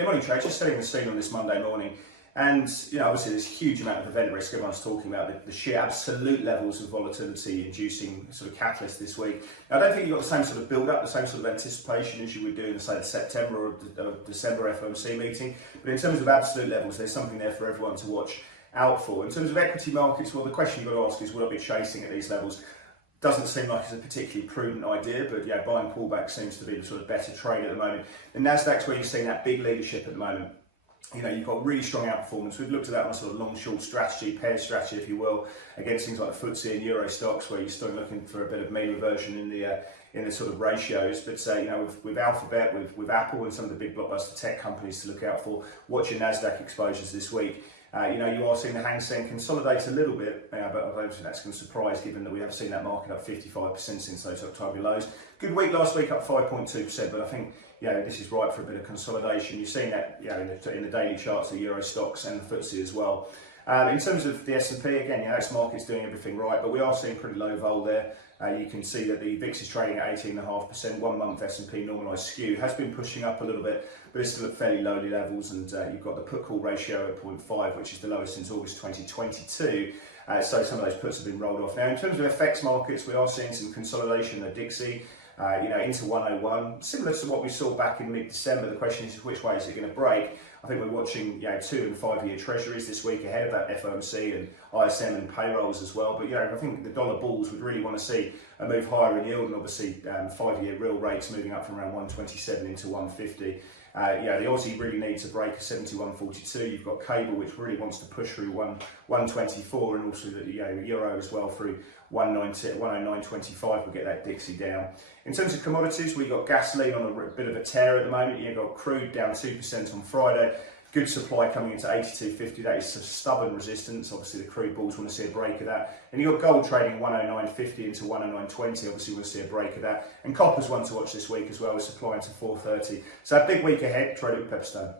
Yeah, morning trade. Just setting the scene on this Monday morning. And obviously there's a huge amount of event risk. Everyone's talking about the sheer absolute levels of volatility inducing sort of catalyst this week. Now, I don't think you've got the same sort of build-up, the same sort of anticipation as you would do in, say, the September or the December FOMC meeting. But in terms of absolute levels, there's something there for everyone to watch out for. In terms of equity markets, well, the question you've got to ask is, will I be chasing at these levels? Doesn't seem like it's a particularly prudent idea, but yeah, buying pullback seems to be the sort of better trade at the moment. The Nasdaq's where you're seeing that big leadership at the moment. You've got really strong outperformance. We've looked at that on a sort of long-short strategy, pair strategy, if you will, against things like the FTSE and Euro stocks, where you're still looking for a bit of mean reversion in the sort of ratios. But with Alphabet, with Apple, and some of the big blockbuster tech companies to look out for, watch your Nasdaq exposures this week. You are seeing the Hang Seng consolidate a little bit, but I don't think that's going to surprise, given that we have seen that market up 55% since those October lows. Good week last week, up 5.2%, but I think this is right for a bit of consolidation. You've seen that in the daily charts, the Euro stocks and the FTSE as well. In terms of the S&P, again, this market's doing everything right, but we are seeing pretty low vol there. You can see that the VIX is trading at 18.5%. 1 month S&P normalised skew has been pushing up a little bit, but it's still at fairly lowly levels. And you've got the put-call ratio at 0.5, which is the lowest since August 2022. So some of those puts have been rolled off. Now, in terms of FX markets, we are seeing some consolidation at Dixie. Into 101, similar to what we saw back in mid-December. The question is, which way is it going to break? I think we're watching 2 and 5 year treasuries this week ahead of that FOMC and ISM and payrolls as well. But I think the dollar bulls would really want to see a move higher in yield, and obviously 5 year real rates moving up from around 127 into 150. The Aussie really needs a break of 71.42. You've got cable, which really wants to push through 124, and also the euro as well through 109.25 will get that Dixie down. In terms of commodities, we've got gasoline on a bit of a tear at the moment. You've got crude down 2% on Friday. Good supply coming into 82.50. That is some stubborn resistance. Obviously, the crude bulls want to see a break of that. And you've got gold trading 109.50 into 109.20. Obviously, we'll see a break of that. And copper's one to watch this week as well, with supply into 430. So a big week ahead. Trade it with Pepperstone.